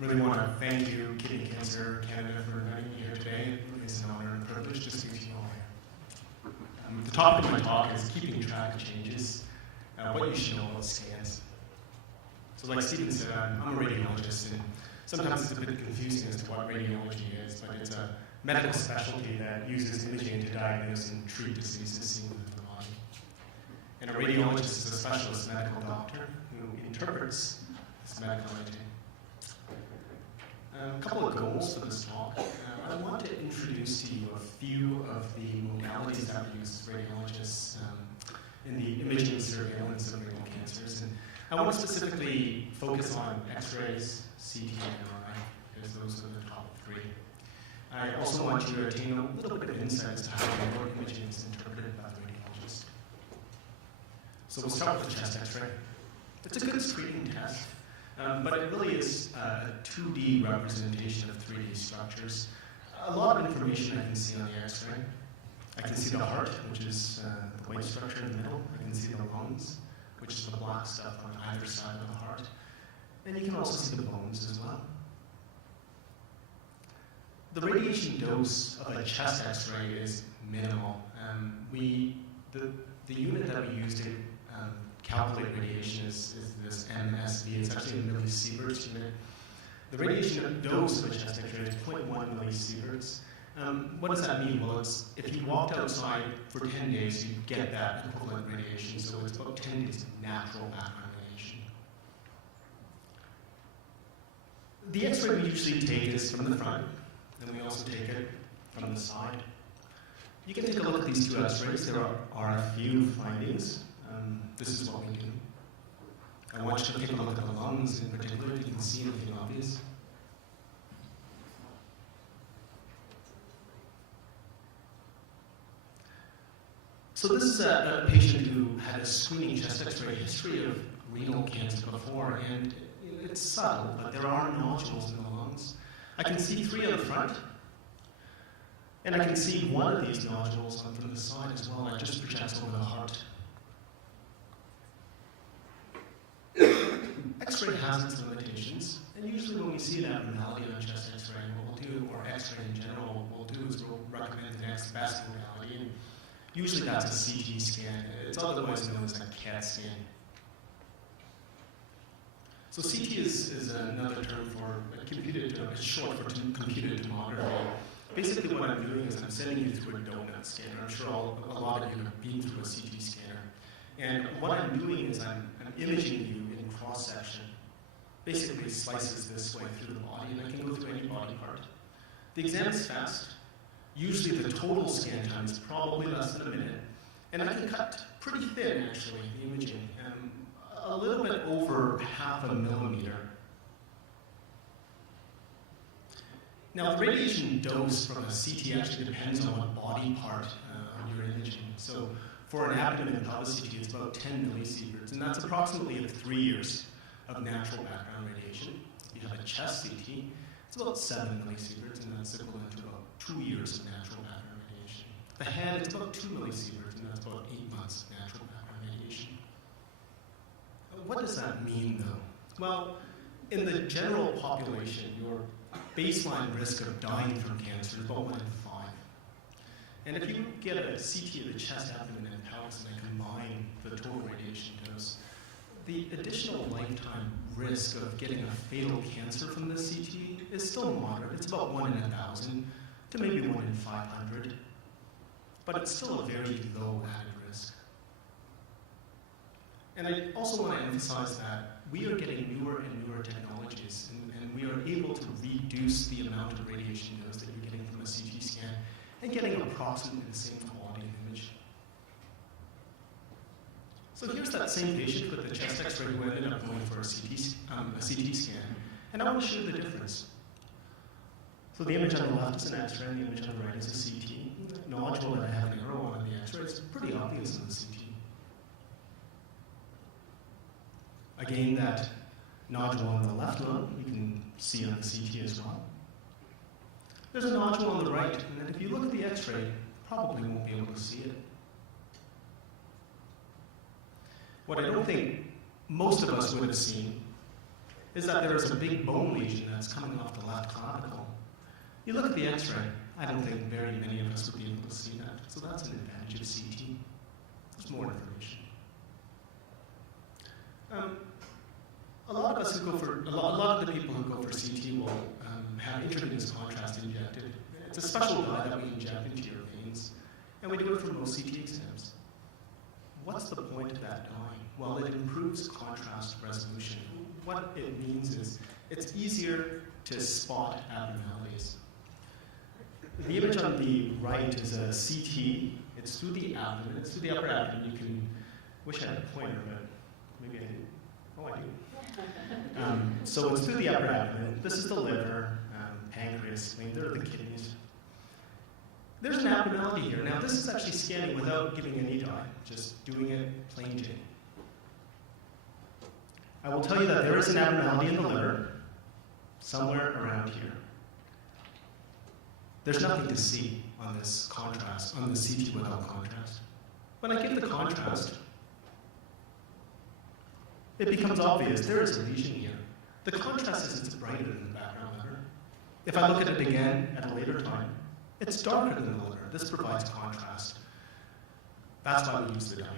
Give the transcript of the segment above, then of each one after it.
Really want to thank you, Kidney Cancer Canada, for inviting me here today. It really is an honor and a privilege to speak to you all here. The topic of my talk is keeping track of changes, what you should know about scans. So like Stephen said, I'm a radiologist, and sometimes it's a bit confusing as to what radiology is, but it's a medical specialty that uses imaging to diagnose and treat diseases seen within the body. And a radiologist is a specialist medical doctor who interprets this medical imaging. A couple of goals for this talk. I want to introduce to you a few of the modalities that we use as radiologists in the imaging surveillance of renal cancers. And I want to specifically focus on X-rays, CT, and MRI, because those are the top three. I also want you to attain a little bit of insight as to how your imaging is interpreted by the radiologist. So we'll start with the chest X-ray. It's a good screening test. But it really is a 2D representation of 3D structures. A lot of information I can see on the X-ray. I can see the heart, which is the white structure in the middle. I can see the lungs, which is the black stuff on either side of the heart. And you can also see the bones as well. The radiation dose of a chest X-ray is minimal. The unit that we use to calculate radiation is this MSV. It's actually a millisieverts unit. The radiation dose of a chest X-ray is 0.1 millisieverts. What does that mean? Well, if you walked outside for 10 days, you'd get that equivalent radiation. So it's about 10 days of natural background radiation. The X-ray we usually take is from the front, and we also take it from the side. You can take a look at these two X-rays. There are a few findings. This is what we do. I want you to take a look at the lungs in particular. You can see anything obvious. So this is a patient who had a screening chest X-ray history of renal cancer before, and it's subtle, but there are nodules in the lungs. I can see 3 on the front, and I can see one of these nodules from the side as well. It just projects over the heart. X-ray has its limitations, and usually when we see an abnormality on chest X-ray, what we'll do, or X-ray in general, what we'll do is we'll recommend the next best modality, and usually that's a CT scan. It's otherwise known as a CAT scan. So CT is another term for it's short for computed tomography. Basically what I'm doing is I'm sending you through a donut scanner. I'm sure a lot of you have been through a CT scanner. And what I'm doing is I'm imaging you in cross-section. Basically slices this way through the body, and I can go through any body part. The exam is fast. Usually the total scan time is probably less than a minute. And I can cut pretty thin, actually, the imaging. A little bit over 0.5 millimeter. Now, the radiation dose from a CT actually depends on what body part on your imaging. So for an abdomen and pelvis CT, it's about 10 millisieverts, and that's approximately 3 years of natural background radiation. If you have a chest CT, it's about 7 millisieverts, and that's equivalent to about 2 years of natural background radiation. The head, it's about 2 millisieverts, and that's about 8 months of natural background radiation. What does that mean, though? Well, in the general population, your baseline risk of dying from cancer is about 1 in 5. And if you get a CT of the chest, abdomen, and pelvis, and combine the total radiation dose, the additional lifetime risk of getting a fatal cancer from the CT is still moderate. It's about 1 in 1,000 to maybe 1 in 500. But it's still a very low added risk. And I also want to emphasize that we are getting newer and newer technologies, and we are able to reduce the amount of radiation dose that you're getting from a CT scan and getting approximately the same quality of image. So here's that same patient with the chest X-ray who ended up going for a CT scan, and I want to show you the difference. So the image on the left is an X-ray, and the image on the right is a CT. The nodule that I have an arrow on the X-ray is pretty obvious on the CT. Again, that nodule on the left lung, you can see on the CT as well. There's a nodule on the right, and then if you look at the X-ray, you probably won't be able to see it. What I don't think most of us would have seen is that there is a big bone lesion that's coming off the left clavicle. You look at the x-ray, I don't think very many of us would be able to see that. So that's an advantage of CT. There's more information. A lot of us who go for, a lot of the people who go for CT will have intravenous contrast injected. It's a special dye that we inject into your veins, and we do it for most CT exams. What's the point of that dye? Well, it improves contrast resolution. What it means is it's easier to spot abnormalities. The image on the right is a CT. It's through the abdomen. It's through the upper abdomen. You can, wish I had a pointer, but maybe I do. Oh, I do. So it's through the upper abdomen. This is the liver, pancreas, spleen. There are the kidneys. There's an abnormality here. Now, this is actually scanning without giving any dye, just doing it plain Jane. I will tell you that there is an abnormality in the liver, somewhere around here. There's nothing to see on this contrast, on the CT without contrast. When I give the contrast, it becomes obvious there is a lesion here. The contrast is it's brighter than the background liver. If I look at it again at a later time, it's darker than the liver. This provides contrast. That's why we use the dye.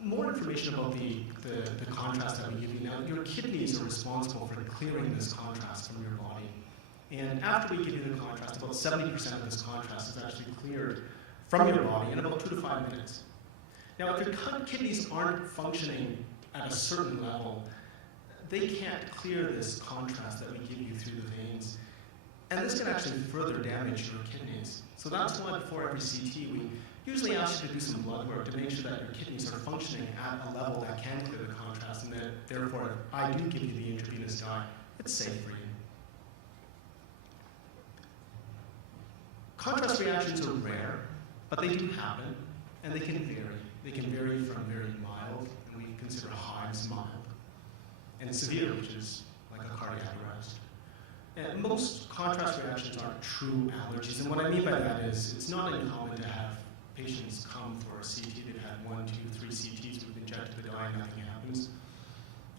More information about the contrast that we give you now. Your kidneys are responsible for clearing this contrast from your body. And after we give you the contrast, about 70% of this contrast is actually cleared from your body in about 2 to 5 minutes. Now, if your kidneys aren't functioning at a certain level, they can't clear this contrast that we give you through the veins. And this can actually further damage your kidneys. So that's why before every CT, we usually ask you to do some blood work to make sure that your kidneys are functioning at a level that can clear the contrast, and that therefore, if I do give you the intravenous dye, it's safe for you. Contrast reactions are rare, but they do happen, and they can vary. They can vary from very mild, and we consider hives mild, and severe, which is like a cardiac arrest. And most contrast reactions aren't true allergies, and what I mean by that is it's not uncommon to have patients come for a CT. They've had 1, 2, 3 CTs, we've injected the dye, and nothing happens.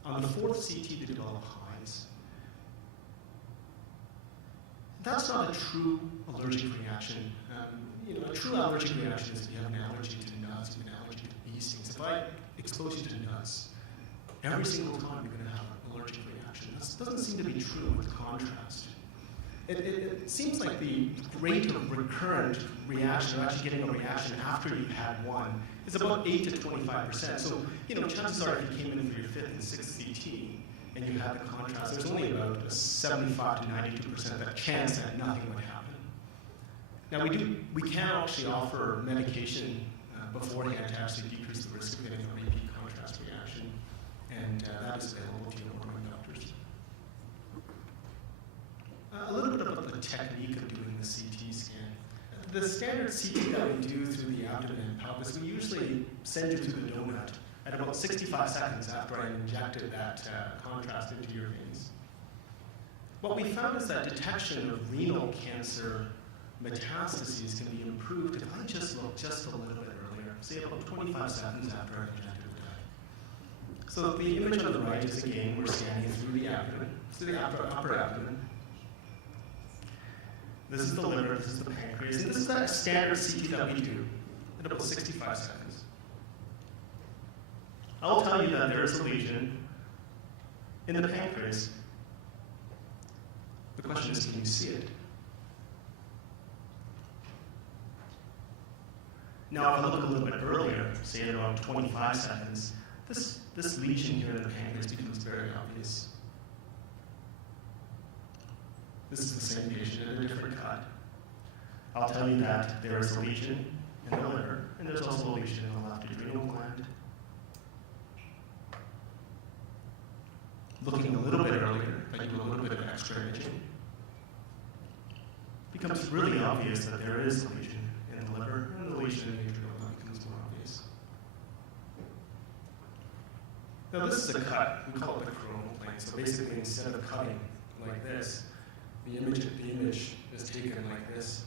On the 4th CT, they develop hives. That's not a true allergic reaction. A true allergic reaction is if you have an allergy to nuts, an allergy to bee stings. If I expose you to nuts, every single time you're going to have an allergic reaction. This doesn't seem to be true with contrast. It seems like the rate of recurrent reaction, or actually getting a reaction after you've had one, is about 8 to 25%. So, chances are if you came in for your 5th and 6th CT and you had the contrast, there's only about a 75 to 92% chance that nothing would happen. Now, we can actually offer medication beforehand to actually decrease the risk of getting a repeat contrast reaction, and that is available to your ordering doctors. A little bit about the technique of doing the CT scan. The standard CT that we do through the abdomen and pelvis, we usually send you through the donut at about 65 seconds after I injected that contrast into your veins. What we found is that detection of renal cancer metastases can be improved if I just look just a little bit earlier, say about 25 seconds after I've injected the dye. So the image on the right is, again, we're scanning through the abdomen, through the upper abdomen. This is the liver, this is the pancreas, and this is that standard CT that we do at about 65 seconds. I'll tell you that there is a lesion in the pancreas. The question is, can you see it? Now, if I look a little bit earlier, say at around 25 seconds, this lesion here in the pancreas becomes very obvious. This is the same patient in a different cut. I'll tell you that there is a lesion in the liver, and there's also a lesion in the left adrenal gland. Looking a little bit earlier, if I do a little bit of extra imaging, it becomes really obvious that there is a lesion in the liver, and the lesion in the adrenal gland becomes more obvious. Now this is a cut. We call it the coronal plane. So basically, instead of cutting like this, the image is taken like this.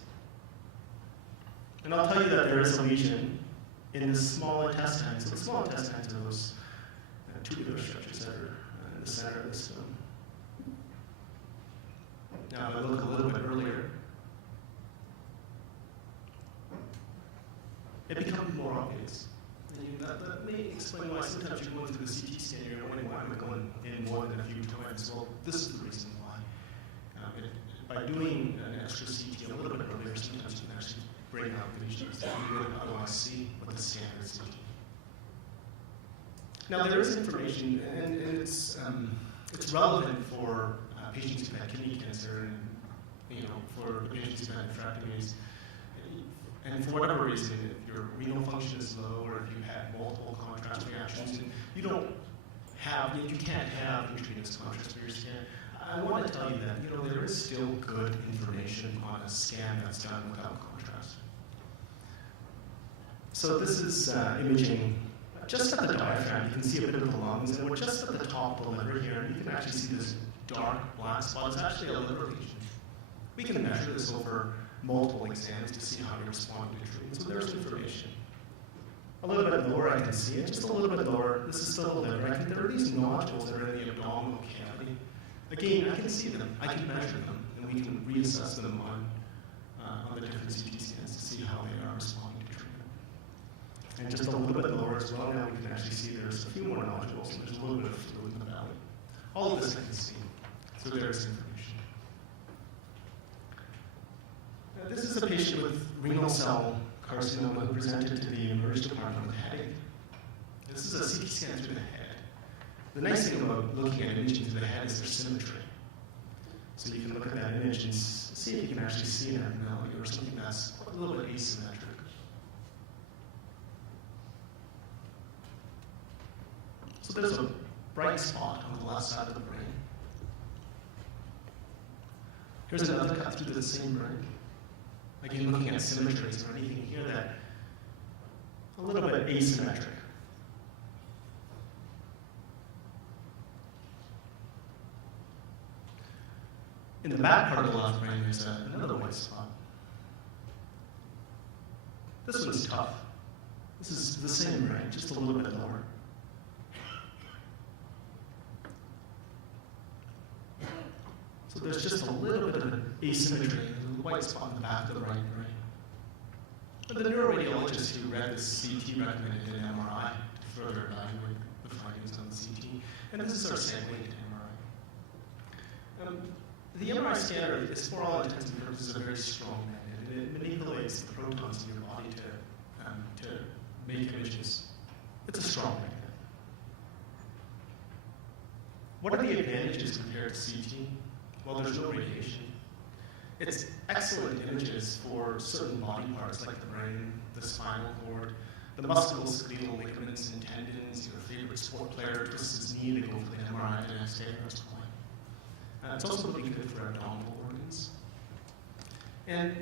And I'll tell you that there is a lesion in the small intestine. So the small intestines are those tubular structures that are in the center of this film. Now, if I look a little bit earlier, it becomes more obvious. And that may explain why sometimes you're going through the CT scan and you're wondering why am I going in more than a few times. Well, this is the reason why. By doing an extra CT a little bit earlier, sometimes you can actually bring out the lesions that you wouldn't otherwise see with the standard CT. Now, there is information, and it's relevant for patients who've had kidney cancer and for patients who've had nephrectomies. And for whatever reason, if your renal function is low or if you had multiple contrast reactions, and you can't have intravenous contrast for your scan, I want to tell you that there is still good information on a scan that's done without contrast. So this is imaging just at the diaphragm. You can see a bit of the lungs, and we're just at the top of the liver here, and you can actually see this dark black spot. It's actually a liver lesion. We can measure this over multiple exams to see how you respond to treatment. So there's information. A little bit lower, I can see it. Just a little bit lower. This is still the liver. I think there are these nodules that are in the abdominal cavity. Again, I can see them. I can measure them, and we can reassess them on the different CT scans to see how they are responding to treatment. And just a little bit lower as well. Now we can actually see there's a few more nodules, and there's a little bit of fluid in the valley. All of this I can see. So there's information. This is a patient with renal cell carcinoma who presented to the emergency department with headache. This is a CT scan through the head. The nice thing about looking at imaging through the head is there's symmetry. So you can look at that image and see if you can actually see an abnormality or something that's a little bit asymmetric. So there's a bright spot on the left side of the brain. Here's another cut through the same brain. Again, looking at symmetries or anything here that a little bit asymmetric. In the back part of the left brain, there's another white spot. This one's tough. This is the same brain, just a little bit lower. So there's just a little bit of an asymmetry, a white spot in the back of the right brain. But the neuroradiologist who read this CT recommended an MRI to further evaluate the findings on the CT. And this is our segue to MRI. The MRI scanner is, for all intents and purposes, a very strong magnet, and it manipulates the protons in your body to make images. It's a strong magnet. What are the advantages compared to CT? Well, there's no radiation. It's excellent images for certain body parts like the brain, the spinal cord, the musculoskeletal ligaments and tendons. Your favorite sport player twists his knee, they go for the MRI the next day, that's fine. It's also really good for abdominal organs. And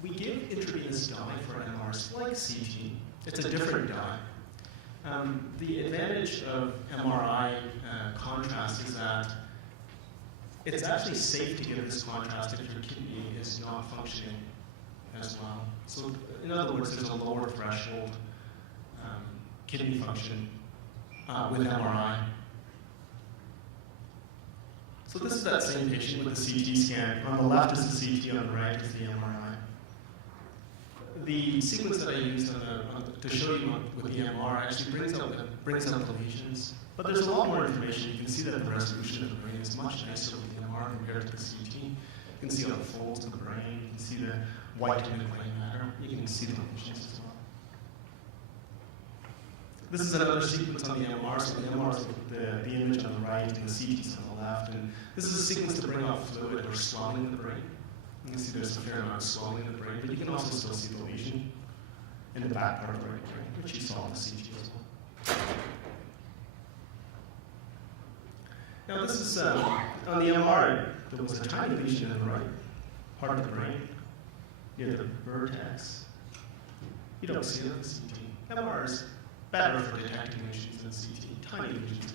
we give intravenous dye for MRs like CT. It's a different dye. The advantage of MRI contrast is that it's actually safe to give this contrast if your kidney is not functioning as well. So in other words, there's a lower threshold kidney function with MRI. So this is that same patient with the CT scan. On the left is the CT, on the right is the MRI. The sequence that I used to show you with the MR actually brings out the lesions. But there's a lot more information. You can see that the resolution of the brain is much nicer with the MR compared to the CT. You can see all the folds in the brain. You can see the white midbrain matter. You can see the lesions as well. This is another sequence on the MR. So the MR is the image on the right and the CT is on the left. And this is a sequence to bring out fluid or swelling in the brain. You can see there's a fair amount of swelling in the brain, but you can also still see the lesion in the back part of the right brain, which you saw in the CT as well. Now this is, on the MR, there was a tiny lesion in the right part of the brain, near the vertex. You don't see it in the CT. MR is better for detecting lesions than CT, tiny lesions.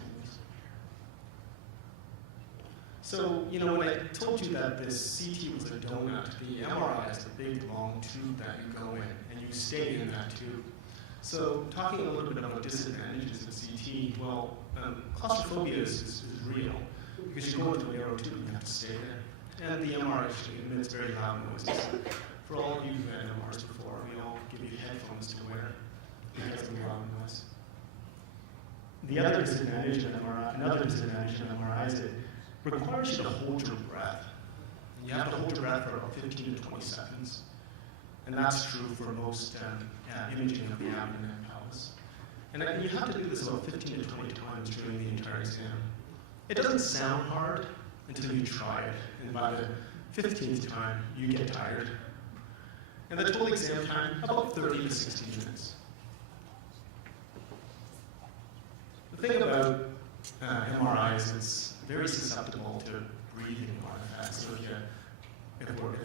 So, when I told you that this CT was a donut, the MRI is the big long tube that you go in, and you stay in that tube. So talking a little bit about disadvantages of CT, well, claustrophobia is real because you go into an narrow tube and you have to stay there. And the MR actually emits very loud noises. For all of you who've had MRs before, we all give you headphones to wear because of the loud noise. Another disadvantage of MRI is it requires you to hold your breath. You have to hold your breath for about 15 to 20 seconds. And that's true for most imaging of the abdomen and pelvis. And you have to do this about 15 to 20 times during the entire exam. It doesn't sound hard until you try it. And by the 15th time, you get tired. And the total exam time, about 30 to 60 minutes. The thing about MRI is it's very susceptible to breathing artifacts. So if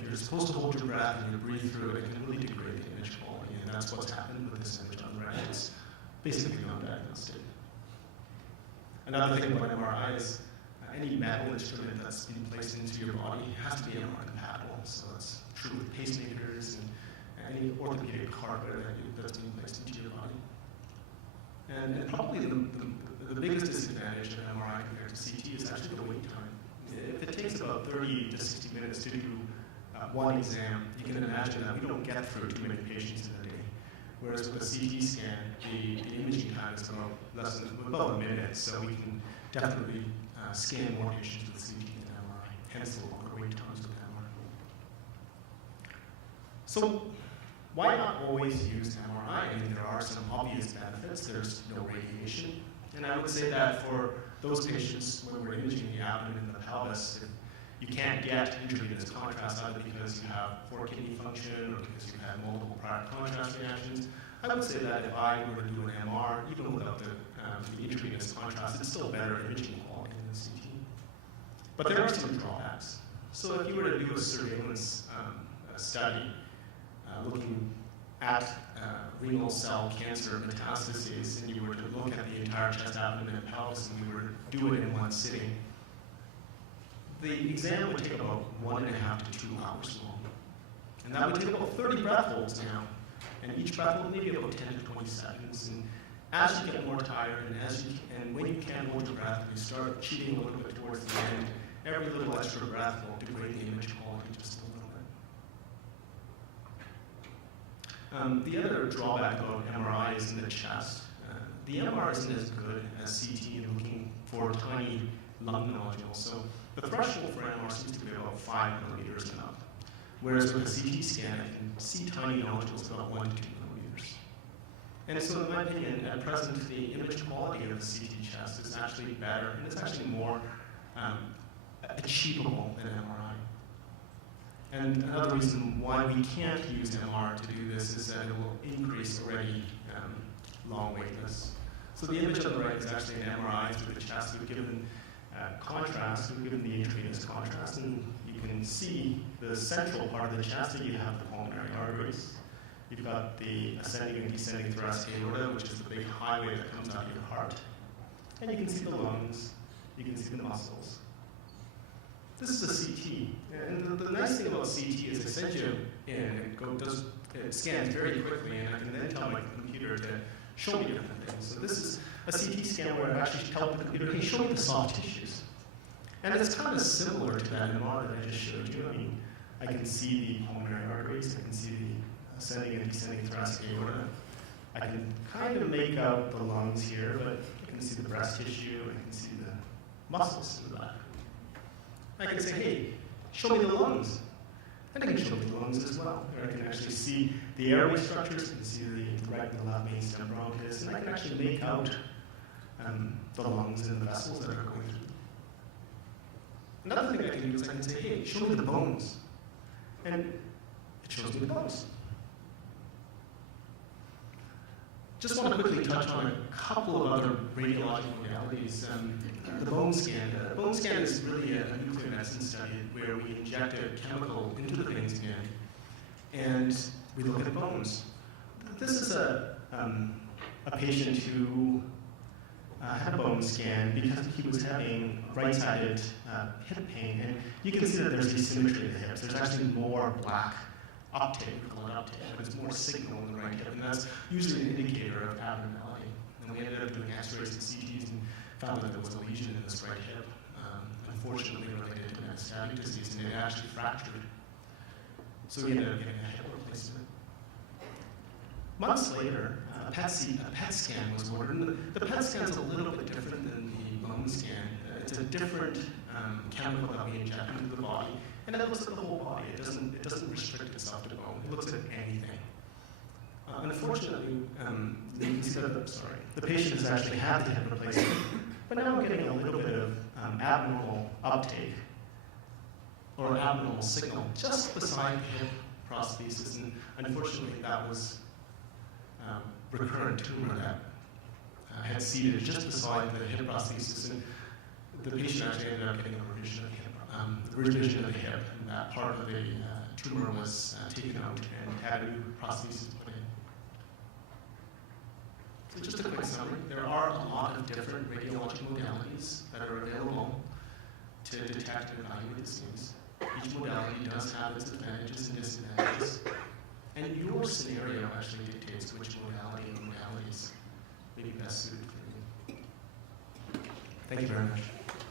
you're supposed to hold your breath and you breathe through it, it can really degrade the image quality. And that's what's happened with this image on the right. It's basically non-diagnostic. Another thing about MRI is any metal instrument that's been placed into your body has to be MRI compatible. So that's true with pacemakers and any orthopedic hardware that's being placed into your body. And probably the biggest disadvantage of MRI compared to CT is actually the wait time. If it takes about 30 to 60 minutes to do one exam, you can imagine that we don't get through too many patients in a day. Whereas with a CT scan, the imaging time is about a minute, so we can definitely scan more patients with CT than MRI, hence the longer wait times with MRI. So why not always use MRI? I mean, there are some obvious benefits. There's no radiation. And I would say that for those patients when we're imaging the abdomen and the pelvis, you can't get intravenous contrast either because you have poor kidney function or because you have multiple prior contrast reactions. I would say that if I were to do an MR, even without the intravenous contrast, it's still better imaging quality than the CT. But there are some drawbacks. So if you were to do a surveillance study looking at renal cell cancer metastases, and you were to look at the entire chest, abdomen, and pelvis, and you were to do it in one sitting, the exam would take about 1.5 to 2 hours long. And that would take about 30 breath holds now. And each breath hold may be about 10 to 20 seconds. And as you get more tired, and when you can't hold your breath, you start cheating a little bit towards the end, every little extra breath will degrade the image quality just a little bit. The other drawback about MRI is in the chest. The MR isn't as good as CT in looking for tiny lung nodules. So the threshold for MR seems to be about 5 millimeters and up. Whereas with a CT scan, I can see tiny nodules about 1 to 2 millimeters. And so in my opinion, at present, the image quality of the CT chest is actually better, and it's actually more achievable than MRI. And another reason why we can't use MR to do this is that it will increase already long wait lists. So the image on the right is actually an MRI through the chest. We've given contrast, we've given the intravenous contrast, and you can see the central part of the chest that you have the pulmonary arteries. You've got the ascending and descending thoracic aorta, which is the big highway that comes out of your heart. And you can see the lungs, you can see the muscles. This is a CT, and the nice thing about CT is I send you in, it scans very quickly, and I can then tell my computer to show me different things. So this is a CT scan where I've actually told the computer, hey, show me the soft tissues. And it's kind of similar to that MR that I just showed you. I mean, I can see the pulmonary arteries, I can see the ascending and descending thoracic aorta. I can kind of make out the lungs here, but I can see the breast tissue, I can see the muscles in the back. I can say, hey, show me the lungs. And I can show me the lungs as well. Or I can actually see the airway structures, I can see the right and the left main stem bronchus, and I can actually make out the lungs and the vessels that are going through. Another thing I can do is I can say, hey, show me the bones. And it shows me the bones. Just want to quickly touch on a couple of other radiological modalities. The bone scan. The bone scan is really a nuclear medicine study where we inject a chemical into the vein scan and we look at bones. This is a patient who had a bone scan because he was having right-sided hip pain, and you can see that there's asymmetry of the hips. There's actually more black uptake, we call it uptake, but it's more signal in the right hip, and that's usually an indicator of abnormality. And we ended up doing x-rays and CTs and found that there was a lesion in this right hip, unfortunately related to metastatic disease, and it actually fractured. So we ended up getting a hip replacement. Months later, a PET scan was ordered, and the PET scan is a little bit different than the bone scan. It's a different chemical that we inject into the body, and it looks at the whole body. It doesn't restrict itself to bone. It looks at anything. Unfortunately, the patient has actually had the hip replacement, but now I'm getting a little bit of abnormal uptake or abnormal signal just beside the hip prosthesis, and unfortunately that was recurrent tumor that had seeded just beside the hip prosthesis, and the patient actually ended up getting a revision of the hip, and that part of the tumor was taken out and had a new prosthesis put in. So just a quick summary, there are a lot of different radiologic modalities that are available to detect and evaluate disease. Each modality does have its advantages and disadvantages, and your scenario actually dictates which modality or modalities may be best suited for you. Thank you very much.